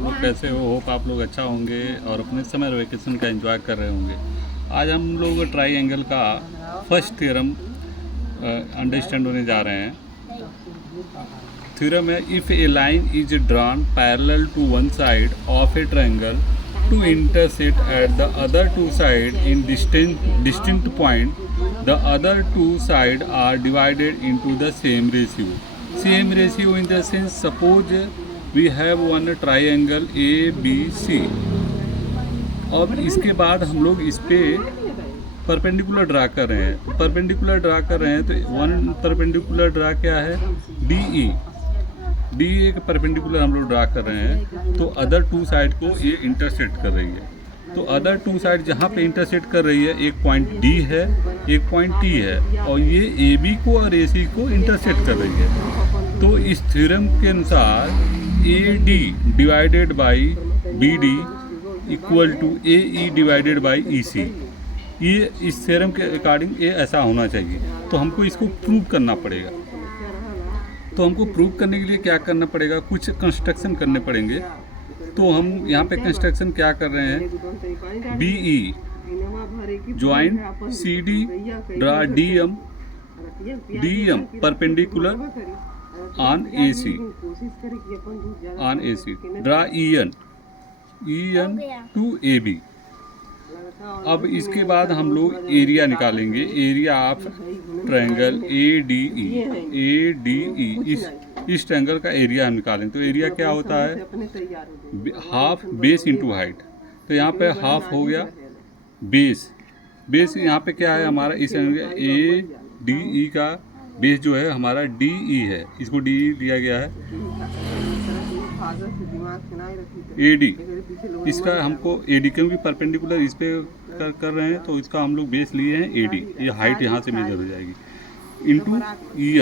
आप लोग कैसे हो? होप आप लोग अच्छा होंगे और अपने समर वेकेशन का एंजॉय कर रहे होंगे। आज हम लोग ट्राई एंगल का फर्स्ट थ्योरम अंडरस्टैंड होने जा रहे हैं। थ्योरम है, if a line is drawn parallel to one side of a triangle to intersect at the other two side in distinct point, the other two sides are divided into the same ratio. Same ratio in the sense, suppose we have one triangle ABC। अब इसके बाद हम लोग इस पे perpendicular draw कर रहे हैं। परपेंडिकुलर ड्रा कर रहे हैं तो वन परपेंडिकुलर ड्रा क्या है? डी ए का परपेंडिकुलर हम लोग ड्रा कर रहे हैं, तो अदर टू साइड को ये इंटरसेक्ट कर रही है। तो अदर टू साइड जहाँ पे इंटरसेक्ट कर रही है, एक पॉइंट डी है, एक पॉइंट टी है, और ये ए बी को और ए सी को इंटरसेक्ट कर रही है। तो इस थ्योरम के अनुसार A D divided by B D equal to A E divided by E C. ये इस थ्योरम के अकॉर्डिंग ये ऐसा होना चाहिए। तो हमको इसको प्रूव करना पड़ेगा। तो हमको प्रूव करने के लिए क्या करना पड़ेगा? कुछ कंस्ट्रक्शन करने पड़ेंगे। तो हम यहाँ पे कंस्ट्रक्शन क्या कर रहे हैं? B E joint C D draw D M perpendicular on A C draw E N to A B. अब इसके बाद हम लोग एरिया निकालेंगे। Area of triangle A D E, इस ट्रायंगल का एरिया हम निकालेंगे। तो एरिया क्या होता है? Half base into height. तो यहाँ पे हाफ हो गया बेस यहाँ पे क्या है हमारा? इस ए डी ई का बेस जो है हमारा डी ई है, इसको डी ई दिया गया है। ए डी, इसका हमको ए डी, क्योंकि परपेंडिकुलर इस पे कर रहे हैं तो इसका हम लोग बेस लिए हैं ए डी। ये हाइट यहाँ से मेजर हो जाएगी इंटू ई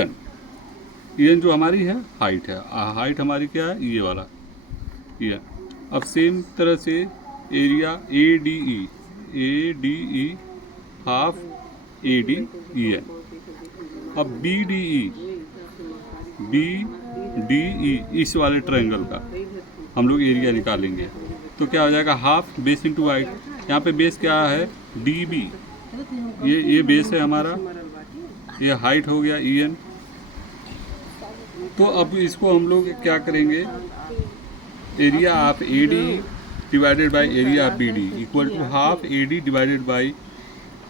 एन जो हमारी है हाइट है। हाइट हमारी क्या है? ये वाला ई एन। अब सेम तरह से area A D E half A D E N. अब बी डी ई इस वाले ट्रायंगल का हम लोग एरिया निकालेंगे। तो क्या हो जाएगा? Half base into height. यहाँ पे बेस क्या है? डी बी, ये बेस है हमारा, ये हाइट हो गया ई एन। तो अब इसको हम लोग क्या करेंगे? Area of A D divided by area of B D equal to half A D divided by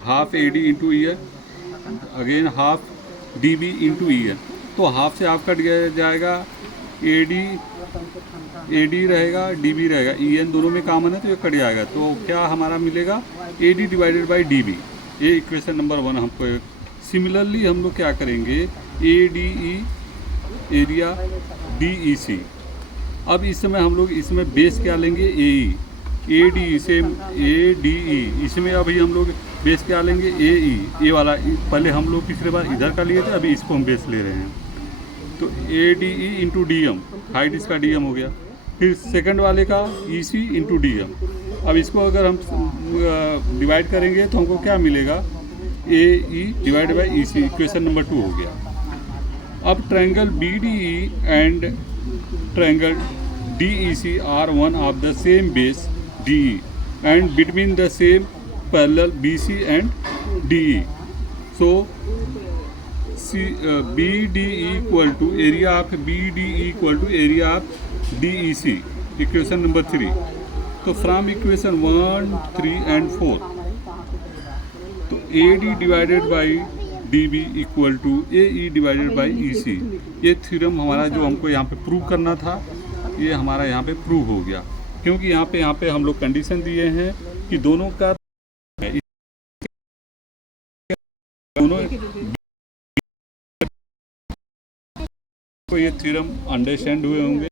half A D into E N, again half D B into E N. तो half से half cut जाएगा, A D रहेगा, D B रहेगा, E N दोनों में common है तो ये कट जाएगा। तो क्या हमारा मिलेगा? A D divided by D B. ये इक्वेशन नंबर 1 हमको। सिमिलरली हम लोग क्या करेंगे? A D E area D E C. अब इस समय हम लोग इसमें बेस क्या लेंगे? ए डी से ए डी ई, इसमें अभी हम लोग बेस क्या लेंगे? ए ई, ये वाला। पहले हम लोग पिछले बार इधर का लिए थे, अभी इसको हम बेस ले रहे हैं। तो A D E into D M, height इसका डी एम हो गया। फिर सेकंड वाले का E C into D M. अब इसको अगर हम डिवाइड करेंगे तो हमको क्या मिलेगा? A E divide by E C, equation number 2 हो गया। अब triangle B D E and triangle D E C are on of the same base D E and between the same parallel B C and D E. So B D E equal to area of B D E equal to area of D E C, equation number 3। तो from equation 1, 3 and 4, तो A D divided by D B equal to A E divided by E C. ये theorem हमारा जो हमको यहाँ पे prove करना था, ये हमारा यहाँ पे प्रूव हो गया। क्योंकि यहाँ पे हम लोग कंडीशन दिए हैं कि दोनों का दोनों को ये थ्योरम अंडरस्टैंड हुए होंगे।